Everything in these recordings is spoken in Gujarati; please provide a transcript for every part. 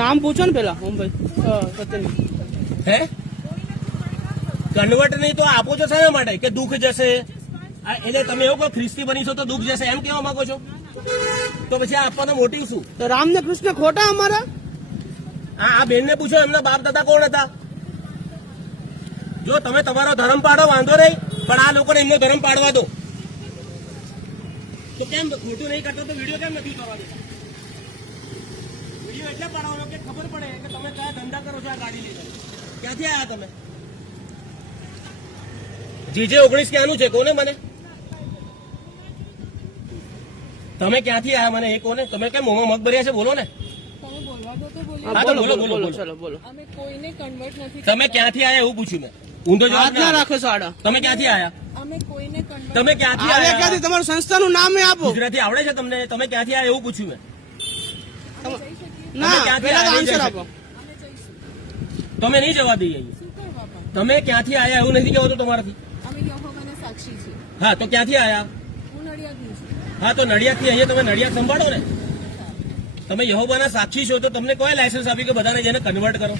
નામ પૂછો ને પેલા ઓમભાઈ હે કન્વર્ટ નહીં તો આપો છો શાના માટે કે દુઃખ જશે? એટલે તમે એવું કહો ખ્રિસ્તી બનીશો તો દુઃખ જશે એમ કેવા માંગો છો? તો પછી આપવાનો મોટિવ શું? તો રામ ને કૃષ્ણ ખોટા અમારા? આ બેન ને પૂછો એમના બાપ દાદા કોણ હતા? જો તમે તમારો ધર્મ પાડો વાંધો નહીં, પણ આ લોકોને એમનો ધર્મ પાડવા દો. તો કેમ ખોટું નહીં કરતો તો વિડીયો કેમ નથી કરવા દેતા? વિડીયો એટલે પાડવાનો કે ખબર પડે કે તમે કયા ધંધા કરો છો. આ ગાડી લઈને ક્યાંથી આવ્યા તમે? GJ19 ક્યાંનું છે કોને મને? તમે ક્યાંથી આવ્યા મને એ કોને? તમે કેમ મોમાં મગ ભર્યા છે? બોલો ને. તમે ક્યાંથી આયા એવું પૂછ્યું મેં. ઊંધો જવાબ ના રાખો સાડા. તમે ક્યાંથી આયા? તમે ક્યાંથી આયા? ક્યાંથી તમારું સંસ્થાનું નામ આપો. ગુજરાતી આવડે છે તમને? તમે ક્યાંથી આયા એવું પૂછ્યું મેં. ના પેલા આન્સર આપો. તમે નહીં જવા દઈએ. તમે ક્યાંથી આયા એવું નથી કહેવાતું તમારાથી. હા તો ક્યાંથી આયા? હા તો નડિયાદ થી અહીંયા તમે નડિયાદ સંભાળો ને. તમે યહોવાના સાક્ષી છો તો તમને કોઈ લાયસન્સ આપ્યું કે બધાને જેને કન્વર્ટ કરો?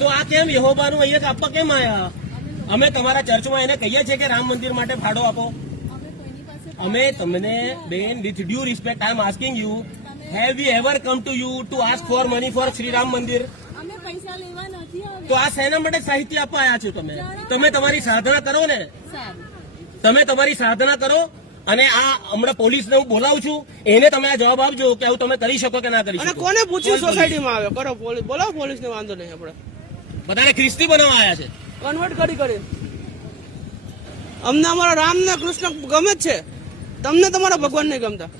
તો આ કેમ યહોવાનું અહીંયા આપવા કેમ આયા? અમે તમારા ચર્ચમાં એને કહીએ છીએ કે રામ મંદિર માટે ફાળો આપો. અમે તમને બેન with due respect I am asking you, have we ever come to you to ask for money for Shri Ram Mandir? તો આ શેના માટે સાહિત્ય આપવા આવ્યા છો તમે? તમે તમારી સાધના કરો ને. તમે તમારી સાધના કરો અને આ હમણાં પોલીસને હું બોલાવું છું, એને તમે આ જવાબ આપજો કે આવું તમે કરી શકો કે ના કરી શકો. કોને પૂછ્યું સોસાયટીમાં આવે? કરો બોલાવો પોલીસને, વાંધો નહીં. આપણે બધાને ખ્રિસ્તી બનાવવા આવ્યા છે. કન્વર્ટ કરી અમને અમારા રામ ને કૃષ્ણ ગમે જ છે, તમને તમારા ભગવાન નહીં ગમતા.